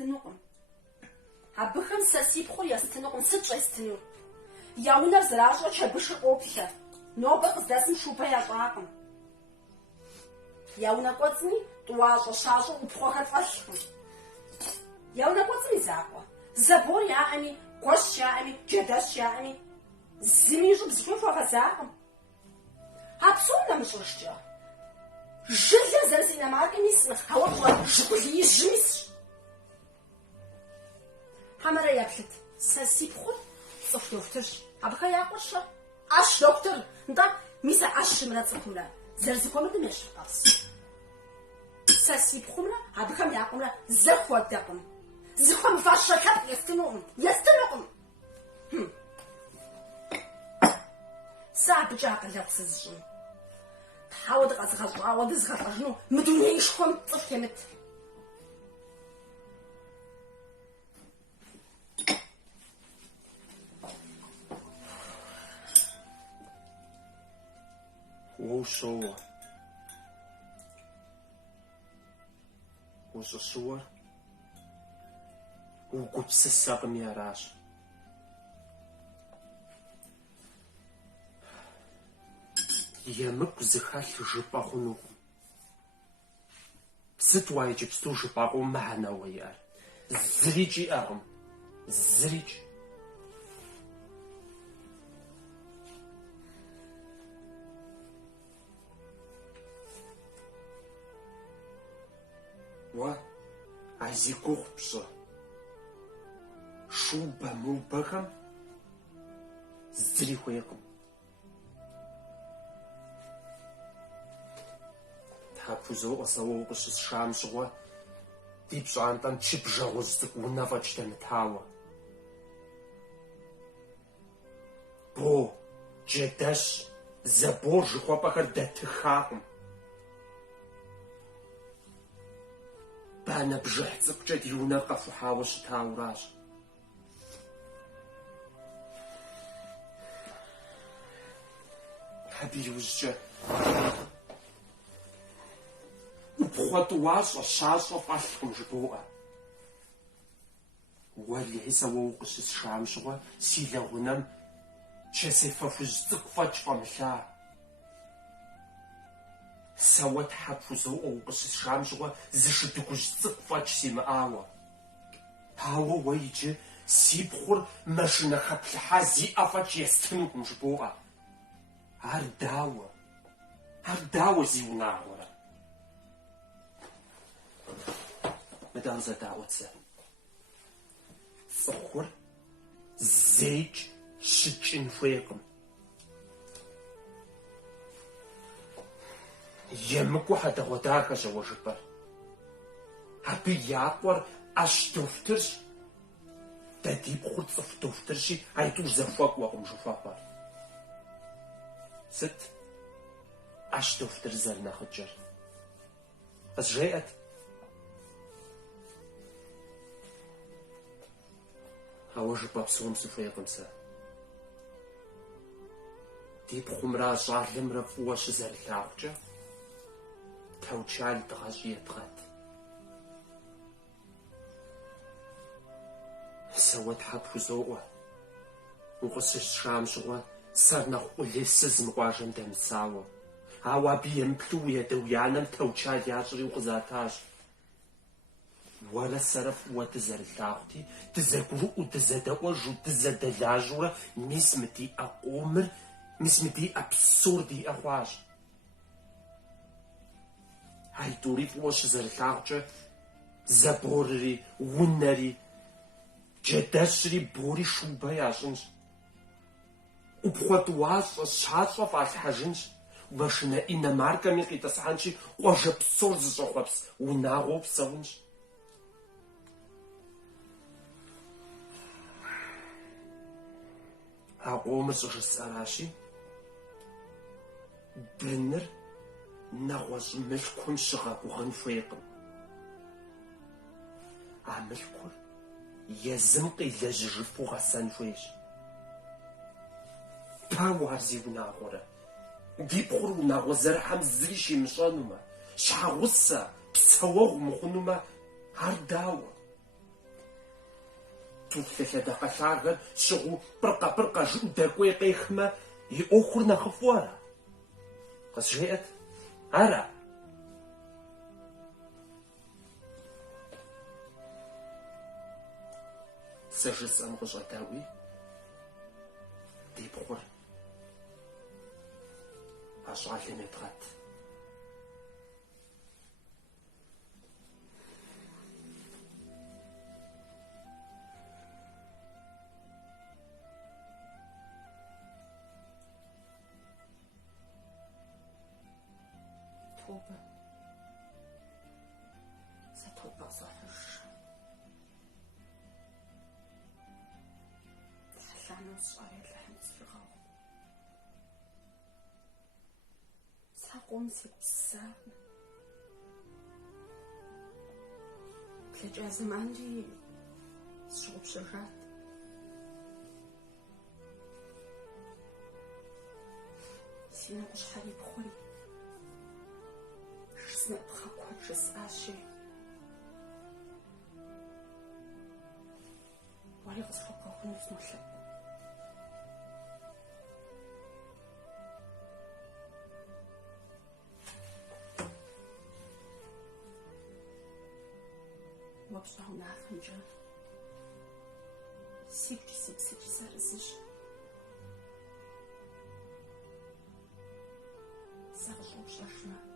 естынукъым. Абыхэм сэ си пхъур естынукъым. Сыт щӏестыну? Я унэр зэращӏэу чэбышыр къоплъэ. Нобэ къыздэсым шубэ ящӏакъым. Я унэ кӏуэцӏми тӏуащӏэ щащӏэ упхъуэхэр фӏэлъкъым. Я унэ кӏуэцӏым и закъуэ зэбор яӏэми, гъуэщ яӏэми, джэдэщ яӏэми, зыми щӏыб зыхуей хуэгъэзакъым. А псом нэмыщӏэжкӏэ. Жылэр зэрызи иномаркэм исӏым, ауэ пщӏэ жыгулиижьым исщ. Хьэмэрэ еплъыт. Сэ си пхъур цӏыху дохутырщ. Абыхэ якъуэрщэ. Ӏэщ дохутыр. НтӀэ, мис а ӏэщымрэ цӏыхумрэ зэрызыхуэмыдым ещхь къэс. Сэ си пхъумрэ абыхэм якъумрэ зэхуэдэкъым. Зыхуэмыфа щэхэт естынукъым. Естынукъым. Сэ абыкӏэ акъылэгъу сызыщӏын. Тхьэуэ дыкъэзыгъэщӏауэ дызыгъэлӏэжыну мы дунеишхуэм цӏыху темыт. Ущоуэ. Ущӏыщыуэр угупсысэкъыми аращ. Емыкӏу зыхэлъ жыпӏэ хъунукъым. Сыт уа иджыпсту жыпӏэкъыу мыхьэнэуэ иӏэр? Зыри чӏиӏэкъым. Зыри чӏ. Уэ а зи гугъу пщӏы. Шубэ мыубэхэм зыри хуейкъым. Тхьэпхузоӏуэ сэ уэ укъыщысшам щыгъуэ ди пщӏантӏэм чыбжэгъузь цӏыкӏу унэ фӏэкӏ дэмытауэ. Бо, джэдэщ, зэбор жыхуэпӏэхэр дэтыхакъым. Банэ бжыхь цӏыкӏукӏэ ди унэр къэфухьауэ щытауращ. Абы иужькӏэ упхъуэтӏуащӏэ, щащӏэ фӏэлъкъым жыбоӏэ. Уэ лей сэ уэ укъыщысшам щыгъуэ си лэгъунэм чэсефэ хужь цӏыкӏу фӏэкӏ фӏэмылъа. Сэ уэ тхьэпхузоӏуэ укъыщысшам щыгъуэ зы шыдыгужь цӏыкӏу фӏэкӏ симыӏауэ. Ауэ уэ иджы си пхъур мэжынэ хэплъыхьа зиӏэ фӏэкӏ естынукъым жыбоӏэ. Ар дауэ? Ар дауэ зи унагъуэрэ? Мыдам зэдаӏуэт сэ. Цӏыхур зейкӏ щыкӏын хуейкъым. Емыкӏуу хьэдэгъуэдахэщ ауэ жыпӏэр. Абы я къуэр ӏэщ дохутырщ. Дэ ди пхъур цӏыху дохутырщи, айтӏур зэхуэкӏуэкъым жыхуэпӏэр. Сыт ӏэщ дохутыр зэрынэхъыкӏэр? Къызжеӏэт. Ауэ жыпӏэ псом сыхуейкъым сэ. Ди пхъумрэ щӏалэмрэ фӏыуэ щызэрылъагъукӏэ таучал дгъэщӏ едгъэт. Сэ уэ тхьэпхузоӏуэ. Укъыщысшам щыгъуэ сэр нэхъ ӏулисыр зымыкъуажэм дэмысауэ. Ауэ абы емыплъу уи адэ уи анэм таучал ящӏри укъызатащ. Уэрэ сэрэ фӏыуэ дызэрылъагъути, дызэгурыӏуэу, дызэдэӏуэжу, дызэдэлажьэурэ мис мы диӏэ къомыр, мис мы диӏэ псор диӏэ хъуащ. Айтӏури фӏыуэ щызэрылъагъукӏэ зэборри, унэри, джэдэщри, бори шубэ ящӏынщ. Упхъуэтӏуащӏэ, щащӏэ фӏалъхьэжынщ. Машинэ иномаркэми къитӏысхьэнщи, къуажэ псор зыщӏэхъуэпс унагъуэу псэунщ. А къомыр щӏыжысӏэращи, быныр нэгъуэщӏ мылъкум щыгъэгугъын хуейкъым. А мылъкур езым къилэжьыжыфу гъэсэн хуейщ. Пэуэ ар зи унагъуэрэ? Ди пхъур унагъуэ зэрыхьэм зыри щимыщӏэнумэ, щхьэгъусэ, псэуэгъу мыхъунумэ, ар дауэ? Тулъэлъэдэ къэлъагэр щыгъу пыркъэ жыӏэу дэкӏуей къехмэ, и ӏуэхур нэхъыфӏу ара? Къызжеӏэт. Ара? Сэ жысӏэм къыщӏэдауи, ди пхъур а щӏалэм едгъэт. توبة ستوبة صحيح تحلعنا الصعيد لحن صغار ساقوم سبسان تلجازم عندي شغب شغات سينا مش حبيب خوي سمعت بخاكوات جسقاشي وعلي غصفك ونفس نطلق وابشتاو نعرف نجان سيكتي سارزش سارجو بشاشنا